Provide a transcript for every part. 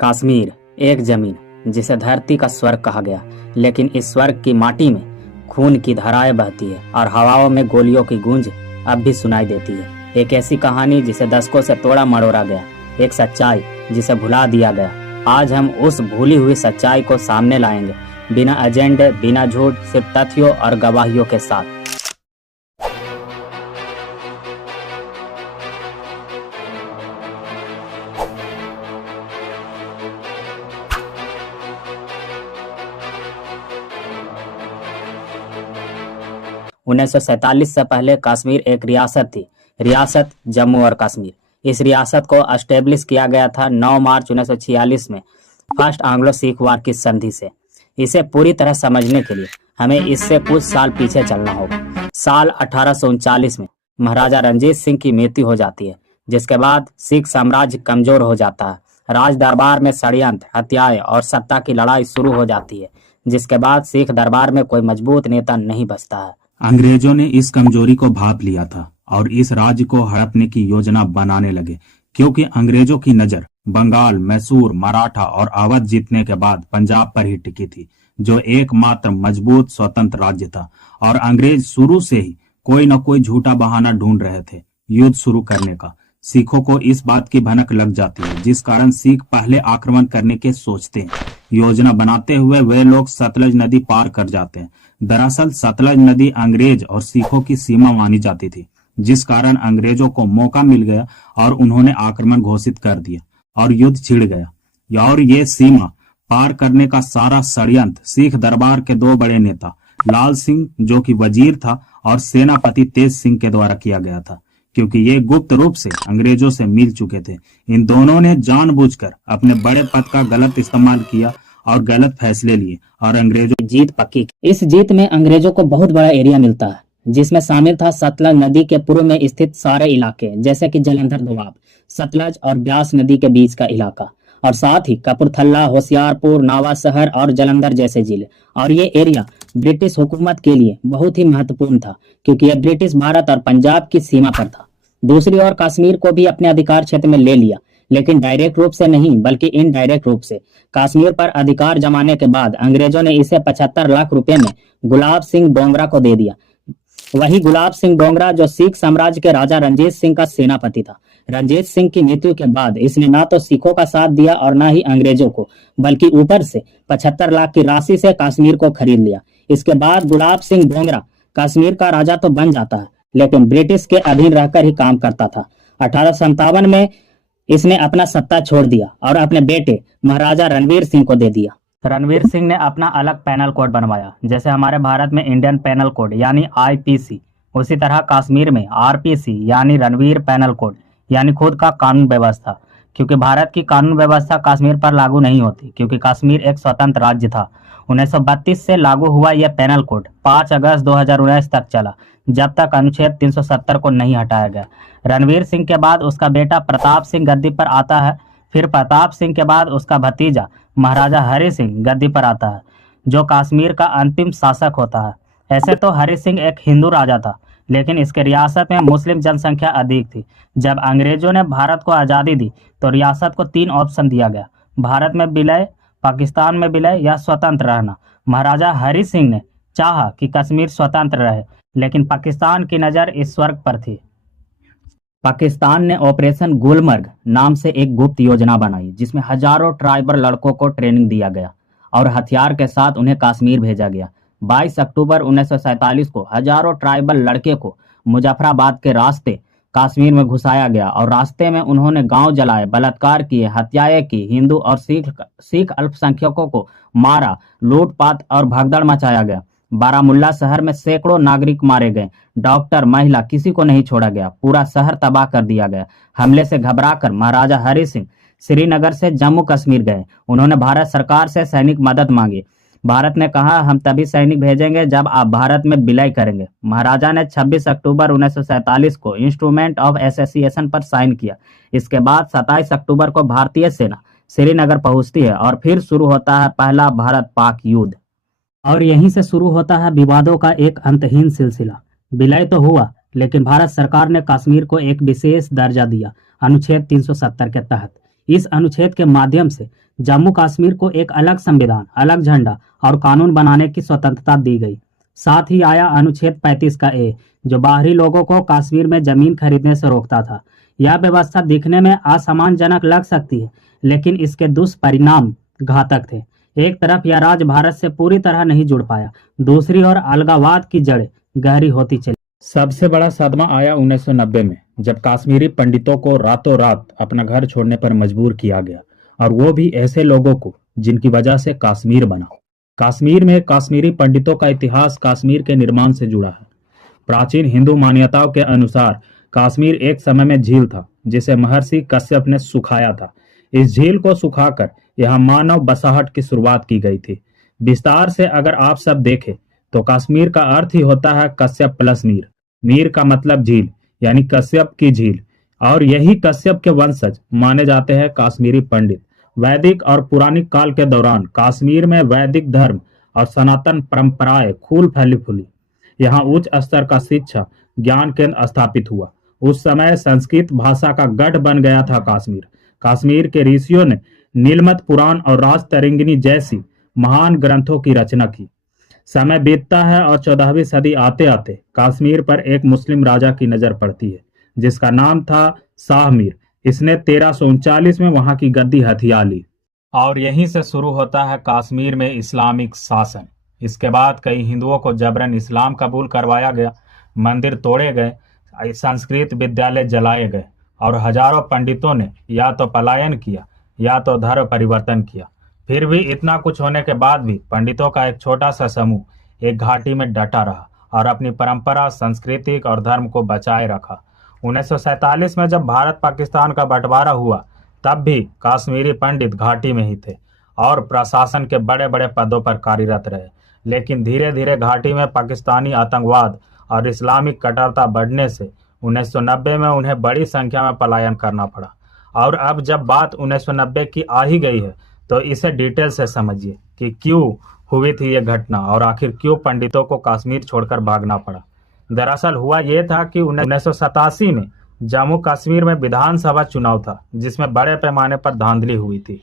कश्मीर एक जमीन जिसे धरती का स्वर्ग कहा गया, लेकिन इस स्वर्ग की माटी में खून की धाराएं बहती है और हवाओं में गोलियों की गूंज अब भी सुनाई देती है। एक ऐसी कहानी जिसे दशकों से तोड़ा मरोड़ा गया, एक सच्चाई जिसे भुला दिया गया। आज हम उस भूली हुई सच्चाई को सामने लाएंगे, बिना एजेंडे, बिना झूठ, सिर्फ तथ्यों और गवाहियों के साथ। 1947 से पहले कश्मीर एक रियासत थी, रियासत जम्मू और कश्मीर। इस रियासत को एस्टेब्लिश किया गया था 9 मार्च 1946 में फर्स्ट एंग्लो सिख वार की संधि से। इसे पूरी तरह समझने के लिए हमें इससे कुछ साल पीछे चलना होगा। साल 1839 में महाराजा रंजीत सिंह की मृत्यु हो जाती है, जिसके बाद सिख साम्राज्य कमजोर हो जाता है। राज दरबार में षड्यंत्र, हत्याएं और सत्ता की लड़ाई शुरू हो जाती है, जिसके बाद सिख दरबार में कोई मजबूत नेता नहीं बचता है। अंग्रेजों ने इस कमजोरी को भांप लिया था और इस राज्य को हड़पने की योजना बनाने लगे, क्योंकि अंग्रेजों की नजर बंगाल, मैसूर, मराठा और अवध जीतने के बाद पंजाब पर ही टिकी थी, जो एकमात्र मजबूत स्वतंत्र राज्य था। और अंग्रेज शुरू से ही कोई न कोई झूठा बहाना ढूंढ रहे थे युद्ध शुरू करने का। सिखों को इस बात की भनक लग जाती है, जिस कारण सिख पहले आक्रमण करने के सोचते हैं। योजना बनाते हुए वे लोग सतलज नदी पार कर जाते हैं। दरअसल सतलज नदी अंग्रेज और सिखों की सीमा मानी जाती थी, जिस कारण अंग्रेजों को मौका मिल गया और उन्होंने आक्रमण घोषित कर दिया और युद्ध छिड़ गया। और ये सीमा पार करने का सारा षड्यंत्र सिख दरबार के दो बड़े नेता लाल सिंह, जो कि वजीर था, और सेनापति तेज सिंह के द्वारा किया गया था, क्योंकि ये गुप्त रूप से अंग्रेजों से मिल चुके थे। इन दोनों ने जानबूझकर अपने बड़े पद का गलत इस्तेमाल किया और गलत फैसले लिए और अंग्रेजों जीत पक्की। इस जीत में अंग्रेजों को बहुत बड़ा एरिया मिलता है, जिसमें शामिल था सतलज नदी के पूर्व में स्थित सारे इलाके, जैसे कि जलंधर दोआब, सतलज और ब्यास नदी के बीच का इलाका, और साथ ही कपूरथला, होशियारपुर, नावाशहर और जलंधर जैसे जिले। और ये एरिया ब्रिटिश हुकूमत के लिए बहुत ही महत्वपूर्ण था, क्योंकि यह ब्रिटिश भारत और पंजाब की सीमा पर था। दूसरी ओर कश्मीर को भी अपने अधिकार क्षेत्र में ले लिया, लेकिन डायरेक्ट रूप से नहीं, बल्कि इनडायरेक्ट रूप से। कश्मीर पर अधिकार जमाने के बाद अंग्रेजों ने इसे 75 लाख रुपए में गुलाब सिंह डोगरा को दे दिया। वही गुलाब सिंह डोगरा जो सिख साम्राज्य के राजा रंजीत सिंह का सेनापति था। रंजीत सिंह की मृत्यु के बाद इसने ना तो सिखों का साथ दिया और ना ही अंग्रेजों को, बल्कि ऊपर से 75 लाख की राशि से कश्मीर को खरीद लिया। इसके बाद गुलाब सिंह डोगरा कश्मीर का राजा तो बन जाता है, लेकिन ब्रिटिश के अधीन रहकर ही काम करता था। 1857 में इसने अपना सत्ता छोड़ दिया और अपने बेटे महाराजा रणवीर सिंह को दे दिया। रणवीर सिंह ने अपना अलग पैनल कोड बनवाया, जैसे हमारे भारत में इंडियन पैनल कोड यानी आईपीसी, उसी तरह कश्मीर में आरपीसी यानी रणवीर पैनल कोड, यानी खुद का कानून व्यवस्था। क्योंकि भारत की कानून व्यवस्था कश्मीर पर लागू नहीं होती, क्योंकि कश्मीर एक स्वतंत्र राज्य था। 1932 से लागू हुआ यह पैनल कोड 5 अगस्त 2019 तक चला, जब तक अनुच्छेद 370 को नहीं हटाया गया। रणवीर सिंह के बाद उसका बेटा प्रताप सिंह गद्दी पर आता है। फिर प्रताप सिंह के बाद उसका भतीजा महाराजा हरि सिंह गद्दी पर आता है, जो कश्मीर का अंतिम शासक होता है। ऐसे तो हरि सिंह एक हिंदू राजा था, लेकिन इसके रियासत में मुस्लिम जनसंख्या अधिक थी। जब अंग्रेजों ने भारत को आज़ादी दी तो रियासत को 3 ऑप्शन दिया गया: भारत में विलय, पाकिस्तान में विलय या स्वतंत्र रहना। महाराजा हरि सिंह ने चाहा कि कश्मीर स्वतंत्र रहे, लेकिन पाकिस्तान की नज़र इस स्वर्ग पर थी। पाकिस्तान ने ऑपरेशन गुलमर्ग नाम से एक गुप्त योजना बनाई, जिसमें हजारों ट्राइबल लड़कों को ट्रेनिंग दिया गया और हथियार के साथ उन्हें कश्मीर भेजा गया। 22 अक्टूबर 1947 को हजारों ट्राइबल लड़के को मुजफ्फराबाद के रास्ते कश्मीर में घुसाया गया और रास्ते में उन्होंने गांव जलाए, बलात्कार किए, हत्याएं की, हिंदू और सिख अल्पसंख्यकों को मारा, लूटपाट और भगदड़ मचाया गया। बारामुल्ला शहर में सैकड़ों नागरिक मारे गए, डॉक्टर, महिला, किसी को नहीं छोड़ा गया। पूरा शहर तबाह कर दिया गया। हमले से घबराकर महाराजा हरि सिंह श्रीनगर से जम्मू कश्मीर गए। उन्होंने भारत सरकार से सैनिक मदद मांगी। भारत ने कहा, हम तभी सैनिक भेजेंगे जब आप भारत में विलय करेंगे। महाराजा ने 26 अक्टूबर 1947 को इंस्ट्रूमेंट ऑफ एसोसिएशन पर साइन किया। इसके बाद 27 अक्टूबर को भारतीय सेना श्रीनगर पहुंचती है और फिर शुरू होता है पहला भारत पाक युद्ध। और यहीं से शुरू होता है विवादों का एक अंतहीन सिलसिला। विलय तो हुआ, लेकिन भारत सरकार ने कश्मीर को एक विशेष दर्जा दिया अनुच्छेद 370 के तहत। इस अनुच्छेद के माध्यम से जम्मू कश्मीर को एक अलग संविधान, अलग झंडा और कानून बनाने की स्वतंत्रता दी गई। साथ ही आया अनुच्छेद 35 का ए, जो बाहरी लोगों को कश्मीर में जमीन खरीदने से रोकता था। यह व्यवस्था दिखने में असम्मानजनक लग सकती है, लेकिन इसके दुष्परिणाम घातक थे। एक तरफ यह राज्य भारत से पूरी तरह नहीं जुड़ पाया, दूसरी ओर अलगाववाद की जड़ें गहरी होती चली। सबसे बड़ा सदमा आया 1990 में, जब कश्मीरी पंडितों को रातों रात अपना घर छोड़ने पर मजबूर किया गया, और वो भी ऐसे लोगों को जिनकी वजह से कश्मीर बना। कश्मीर में कश्मीरी पंडितों का इतिहास कश्मीर के निर्माण से जुड़ा है। प्राचीन हिंदू मान्यताओं के अनुसार कश्मीर एक समय में झील था, जिसे महर्षि कश्यप ने सुखाया था। इस झील को सुखाकर यहाँ मानव बसाहट की शुरुआत की गई थी। विस्तार से अगर आप सब देखें तो कश्मीर का अर्थ ही होता है कश्यप प्लस मीर। मीर का मतलब झील, यानी कश्यप की झील, और यही कश्यप के वंशज माने जाते हैं कश्मीरी पंडित। वैदिक और पुरानिक काल के दौरान कश्मीर में वैदिक धर्म और सनातन परंपराएं खूब फैली फूली। यहाँ उच्च स्तर का शिक्षा ज्ञान केंद्र स्थापित हुआ। उस समय संस्कृत भाषा का गढ़ बन गया था कश्मीर। कश्मीर के ऋषियों ने नीलमत पुराण और राजतरंगिणी जैसी महान ग्रंथों की रचना की। समय बीतता है और 14वीं सदी आते आते कश्मीर पर एक मुस्लिम राजा की नजर पड़ती है, जिसका नाम था शाह मीर। इसने 1339 में वहां की गद्दी हथिया ली, और यहीं से शुरू होता है कश्मीर में इस्लामिक शासन। इसके बाद कई हिंदुओं को जबरन इस्लाम कबूल करवाया गया, मंदिर तोड़े गए, संस्कृत विद्यालय जलाए गए, और हजारों पंडितों ने या तो पलायन किया या तो धर्म परिवर्तन किया। फिर भी इतना कुछ होने के बाद भी पंडितों का एक छोटा सा समूह एक घाटी में डटा रहा और अपनी परंपरा, सांस्कृतिक और धर्म को बचाए रखा। 1947 में जब भारत पाकिस्तान का बंटवारा हुआ, तब भी कश्मीरी पंडित घाटी में ही थे और प्रशासन के बड़े बड़े पदों पर कार्यरत रहे। लेकिन धीरे धीरे घाटी में पाकिस्तानी आतंकवाद और इस्लामिक कट्टरता बढ़ने से 1990 में उन्हें बड़ी संख्या में पलायन करना पड़ा। और अब जब बात 1990 की आ ही गई है, तो इसे डिटेल से समझिए कि क्यों हुई थी ये घटना और आखिर क्यों पंडितों को कश्मीर छोड़कर भागना पड़ा। दरअसल हुआ ये था कि 1987 में जम्मू कश्मीर में विधानसभा चुनाव था, जिसमें बड़े पैमाने पर धांधली हुई थी।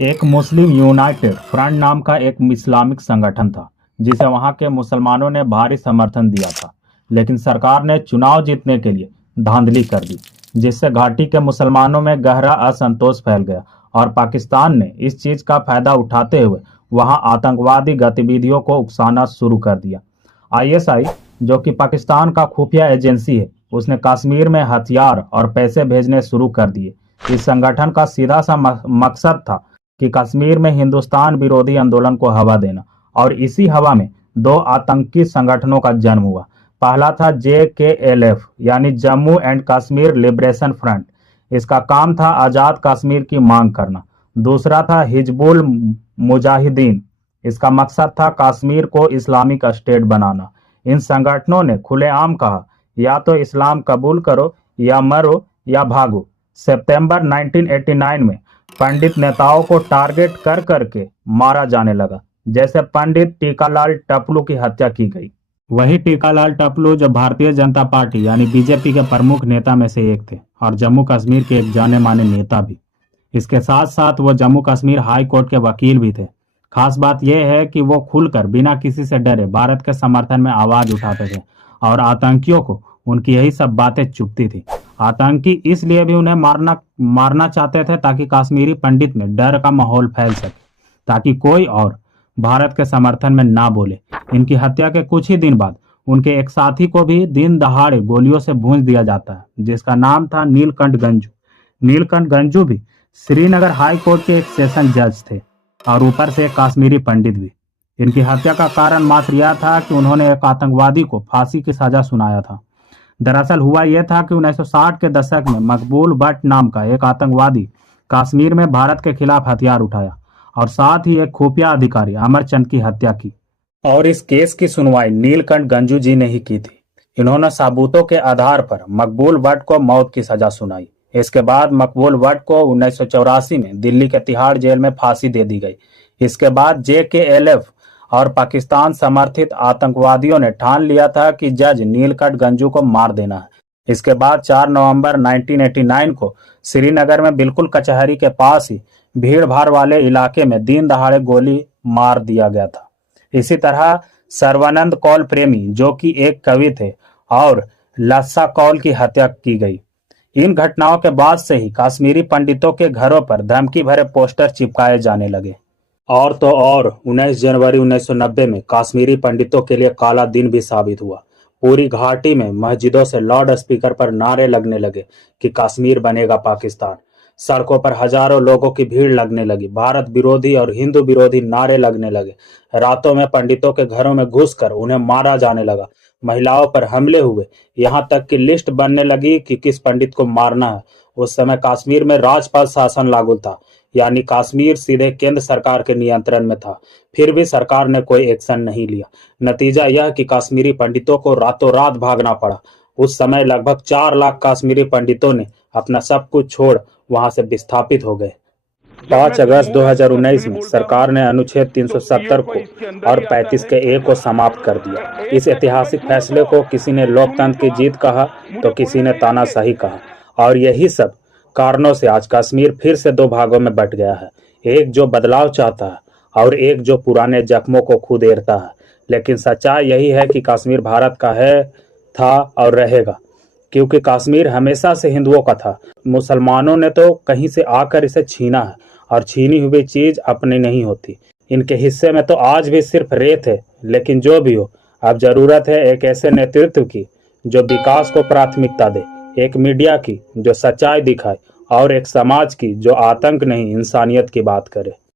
एक मुस्लिम यूनाइटेड फ्रंट नाम का एक इस्लामिक संगठन था, जिसे वहां के मुसलमानों ने भारी समर्थन दिया था। लेकिन सरकार ने चुनाव जीतने के लिए धांधली कर दी, जिससे घाटी के मुसलमानों में गहरा असंतोष फैल गया और पाकिस्तान ने इस चीज का फायदा उठाते हुए वहां आतंकवादी गतिविधियों को उकसाना शुरू कर दिया। आईएसआई, जो कि पाकिस्तान का खुफिया एजेंसी है, उसने कश्मीर में हथियार और पैसे भेजने शुरू कर दिए। इस संगठन का सीधा सा मकसद था कि कश्मीर में हिंदुस्तान विरोधी आंदोलन को हवा देना, और इसी हवा में दो आतंकी संगठनों का जन्म हुआ। पहला था JKLF, यानी Jammu and Kashmir liberation front. इसका काम था आजाद कश्मीर की मांग करना। दूसरा था हिजबुल मुजाहिदीन। इसका मकसद था कश्मीर को इस्लामिक स्टेट बनाना। इन संगठनों ने खुलेआम कहा, या तो इस्लाम कबूल करो, या मरो, या भागो। सितंबर 1989 में पंडित नेताओं को टारगेट कर करके मारा जाने लगा, जैसे पंडित टीकालाल टपलू की हत्या की गई। वही टीकालाल टपलू जो भारतीय जनता पार्टी यानी बीजेपी के प्रमुख नेता में से एक थे और जम्मू कश्मीर के एक जाने माने नेता भी। इसके साथ साथ वो जम्मू कश्मीर हाई कोर्ट के वकील भी थे। खास बात यह है कि वो खुलकर बिना किसी से डरे भारत के समर्थन में आवाज उठाते थे, और आतंकियों को उनकी यही सब बातें चुभती थी। आतंकी इसलिए भी उन्हें मारना चाहते थे ताकि कश्मीरी पंडित में डर का माहौल फैल सके, ताकि कोई और भारत के समर्थन में ना बोले। इनकी हत्या के कुछ ही दिन बाद उनके एक साथी को भी दिन दहाड़े गोलियों से भूंज दिया जाता है, जिसका नाम था नीलकंठ गंजू। नीलकंठ गंजू भी श्रीनगर हाई कोर्ट के एक सेशन जज थे, और ऊपर से एक कश्मीरी पंडित भी। इनकी हत्या का कारण मात्र यह था कि उन्होंने एक आतंकवादी को फांसी की सजा सुनाया था। दरअसल हुआ यह था कि 1960 के दशक में मकबूल भट्ट नाम का एक आतंकवादी कश्मीर में भारत के खिलाफ हथियार उठाया और साथ ही एक खुफिया अधिकारी अमरचंद की हत्या की, और इस केस की सुनवाई नीलकंठ गंजू जी ने ही की थी। इन्होंने सबूतों के आधार पर मकबूल भट्ट को मौत की सजा सुनाई। इसके बाद मकबूल भट्ट को 1984 में दिल्ली के तिहाड़ जेल में फांसी दे दी गई। इसके बाद JKLF और पाकिस्तान समर्थित आतंकवादियों ने ठान लिया था कि जज नीलकंठ गंजू को मार देना है। इसके बाद 4 नवंबर 1989 को श्रीनगर में बिल्कुल कचहरी के पास ही भीड़ भाड़ वाले इलाके में दिन दहाड़े गोली मार दिया गया था। इसी तरह सर्वानंद कौल प्रेमी, जो कि एक कवि थे, और लस्सा कौल की हत्या की गई। इन घटनाओं के बाद से ही कश्मीरी पंडितों के घरों पर धमकी भरे पोस्टर चिपकाए जाने लगे। और तो और 19 जनवरी 1990 में कश्मीरी पंडितों के लिए काला दिन भी साबित हुआ। पूरी घाटी में मस्जिदों से लाउड स्पीकर पर नारे लगने लगे कि कश्मीर बनेगा पाकिस्तान। सड़कों पर हजारों लोगों की भीड़ लगने लगी। भारत विरोधी और हिंदू विरोधी नारे लगने लगे। रातों में पंडितों के घरों में घुसकर उन्हें मारा जाने लगा। महिलाओं पर हमले हुए, यहाँ तक कि लिस्ट बनने लगी कि किस पंडित को मारना है। उस समय कश्मीर में राजपाल शासन लागू था, यानी कश्मीर सीधे केंद्र सरकार के नियंत्रण में था। फिर भी सरकार ने कोई एक्शन नहीं लिया। नतीजा यह कि कश्मीरी पंडितों को रातों रात भागना पड़ा। उस समय लगभग 4 लाख कश्मीरी पंडितों ने अपना सब कुछ छोड़ वहां से विस्थापित हो गए। 5 अगस्त 2019 में सरकार ने अनुच्छेद 370 को और 35 के ए को समाप्त कर दिया। इस ऐतिहासिक फैसले को किसी ने लोकतंत्र की जीत कहा तो किसी ने तानाशाही कहा, और यही सब कारणों से आज कश्मीर फिर से 2 भागों में बंट गया है। एक जो बदलाव चाहता है और एक जो पुराने जख्मों को खुदेरता है। लेकिन सच्चाई यही है कि कश्मीर भारत का है, था और रहेगा, क्योंकि कश्मीर हमेशा से हिंदुओं का था। मुसलमानों ने तो कहीं से आकर इसे छीना है, और छीनी हुई चीज अपनी नहीं होती। इनके हिस्से में तो आज भी सिर्फ रेत है। लेकिन जो भी हो, अब जरूरत है एक ऐसे नेतृत्व की जो विकास को प्राथमिकता दे, एक मीडिया की जो सच्चाई दिखाए, और एक समाज की जो आतंक नहीं इंसानियत की बात करे।